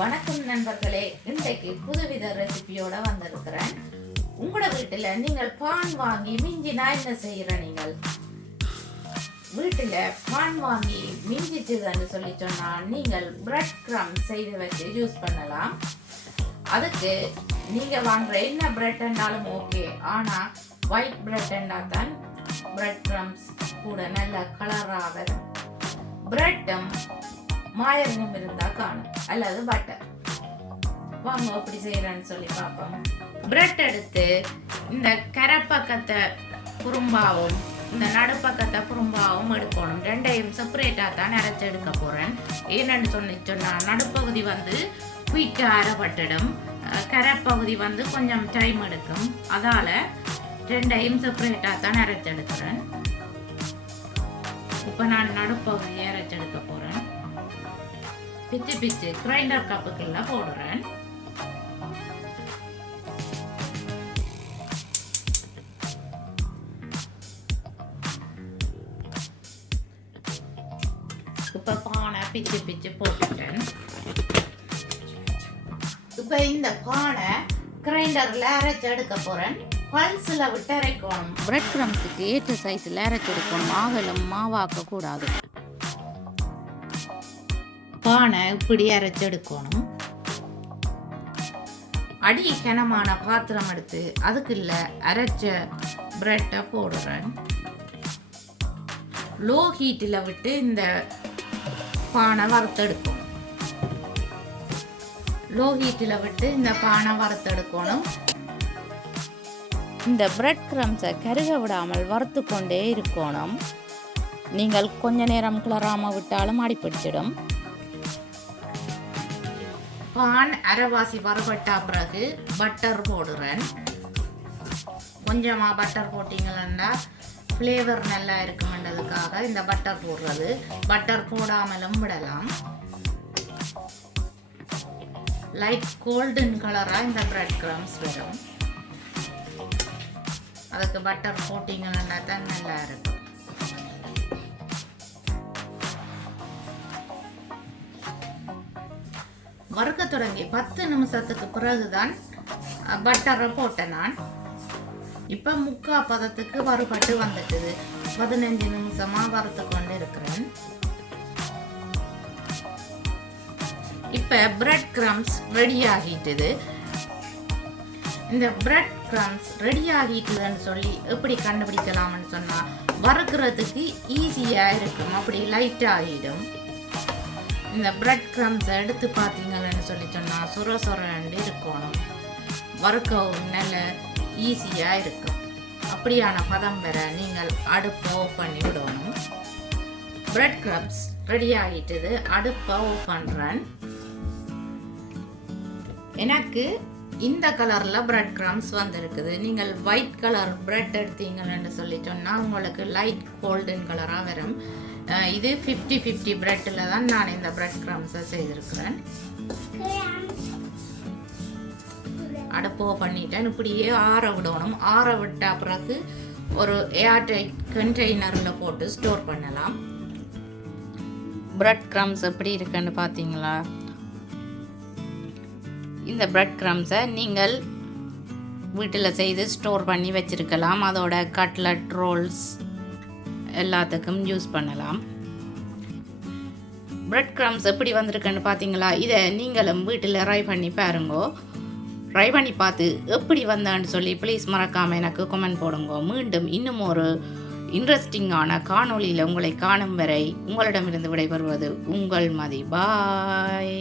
வணக்கம் நண்பர்களே, இன்றைக்கு புதுவித ரெசிபியோட வந்திருக்கிறேன். உங்களோட வீட்டுல நீங்கள் பான் வாங்கி மிஞ்சினா என்ன செய்யற? நீங்கள் வீட்டுல பான் வாங்கி மிஞ்சிச்சுன்னு சொல்லி சொன்னா நீங்கள் பிரெட் கிரம்ஸ் செய்து வச்சு யூஸ் பண்ணலாம். அதுக்கு நீங்க வாங்குற என்ன பிரெட் என்றாலும் ஓகே, ஆனா ஒயிட் பிரெட் என்றால் தான் பிரெட் கிரம்ஸ் கூட நல்ல கலரா வரும். பிரெட்டும் மாயங்கும் இருந்தா காணும், அல்லது பட்டர். வாங்க எப்படி செய்யறேன்னு சொல்லி பார்ப்போம். பிரெட் எடுத்து இந்த கரைப்பக்கத்தை குறும்பாவும் இந்த நடுப்பக்கத்தை குறும்பாவும் எடுக்கணும். ரெண்டையும் செப்பரேட்டா தான் அரைச்சி எடுக்க போறேன். ஏன்னு சொன்னா நடுப்பகுதி வந்து குயிக்கா அரைப்பட்டுடும், கரைப்பகுதி வந்து கொஞ்சம் டைம் எடுக்கும். அதால ரெண்டையும் செப்பரேட்டா தான் அரைச்சி எடுக்கிறேன். இப்ப நான் நடுப்பகுதியை அரைச்சி எடுக்க போறேன். பிச்சு பிச்சு கிரைண்டர் கப்புக்குள்ள போடுறேன். இப்ப பானை பிச்சு பிச்சு போட்டுட்டேன். இப்ப இந்த பானை கிரைண்டர்ல அரைச்சு எடுக்க போறேன். பல்ஸ்ல விட்டு அரைக்கணும். பிரெட் கிரம்ஸுக்கு ஏற்ற சைஸ்ல அரைச்சு எடுக்கணும். மாவுல மாவாக்க கூடாது. பானை இப்படி அரைச்சு எடுக்கணும். அடி கனமான பாத்திரம் எடுத்து அதுக்குள்ள அரைச்ச பிரெட்டை போடுறேன். லோ ஹீட்டில் விட்டு இந்த பானை வறுத்தெடுக்கணும். லோ ஹீட்டில் விட்டு இந்த பானை வறுத்தெடுக்கணும். இந்த பிரெட் கிரம்ஸை கருக விடாமல் வறுத்து கொண்டே இருக்கணும். நீங்கள் கொஞ்ச நேரம் கிளறாம விட்டாலும் அடிப்பிடிச்சிடும். பான் அரைவாசி வறுபட்டா பிறகு பட்டர் போடுறேன். கொஞ்சமாக பட்டர் போட்டிங்கன்னா ஃப்ளேவர் நல்லா இருக்குமென்றதுக்காக இந்த பட்டர் போடுறது. பட்டர் போடாமலும் விடலாம். லைட் கோல்டன் கலராக இந்த பிரெட் கிரம்ஸ் வரும். அதுக்கு பட்டர் போட்டிங்கன்னா தான் நல்லா இருக்கும். வறுக்க தொடங்கி 10 நிமிஷத்துக்கு பிறகுதான் பட்டரை போட்டேன் நான். இப்போ முக்கா பதத்துக்கு வறுபட்டு வந்துட்டுது. 15 நிமிஷமா வறுத்து கொண்டு இருக்கிறேன். இப்போ பிரெட் கிரம்ஸ் ரெடி ஆகிட்டுது. இந்த பிரெட் கிரம்ஸ் ரெடி ஆகிட்டுதுன்னு சொல்லி எப்படி கண்டுபிடிக்கலாம்னு சொன்னா, வறுக்கிறதுக்கு ஈஸியா இருக்கும். அப்படி லைட் ஆகிடும். இந்த பிரெட் கிரம்ஸ் எடுத்து பார்த்தீங்கன்னு சொல்லி சொன்னால் சொர சொரண்டு இருக்கணும். வறுக்கவும் நல்ல ஈஸியாக இருக்கும். அப்படியான பதம் பெற நீங்கள் அடுப்பை ஆஃப் பண்ணி விடணும். பிரெட் கிரம்ஸ் ரெடி ஆகிட்டுது. அடுப்பை ஆஃப் பண்ணுறேன். எனக்கு இந்த கலரில் பிரெட் கிரம்ஸ் வந்திருக்குது. நீங்கள் ஒயிட் கலர் பிரெட் எடுத்தீங்கன்னு சொல்லி சொன்னால் உங்களுக்கு லைட் கோல்டன் கலராக வரும். இது 50-50 பிரெட்டில் தான் நான் இந்த பிரெட் கிரம்ஸை செய்திருக்கிறேன். அடுப்போ பண்ணிட்டேன். இப்படியே ஆற விடணும். ஆற விட்ட பிறகு ஒரு ஏர்டைட் கண்டெய்னரில் போட்டு ஸ்டோர் பண்ணலாம். பிரெட் கிரம்ஸ் எப்படி இருக்குன்னு பார்த்தீங்களா? இந்த பிரெட் கிரம்ஸை நீங்கள் வீட்டில் செய்து ஸ்டோர் பண்ணி வச்சிருக்கலாம். அதோட கட்லட், ரோல்ஸ் எல்லாத்துக்கும் யூஸ் பண்ணலாம். பிரெட் கிரம்ஸ் எப்படி வந்திருக்குன்னு பார்த்தீங்களா? இதை நீங்களும் வீட்டில் ட்ரை பண்ணி பாருங்கோ. ட்ரை பண்ணி பார்த்து எப்படி வந்தான்னு சொல்லி ப்ளீஸ் மறக்காமல் எனக்கு கமெண்ட் போடுங்க. மீண்டும் இன்னும் ஒரு இன்ட்ரெஸ்டிங்கான காணொளியில் உங்களை காணும் வரை உங்களிடமிருந்து விடைபெறுவது உங்கள் மதி. பாய்.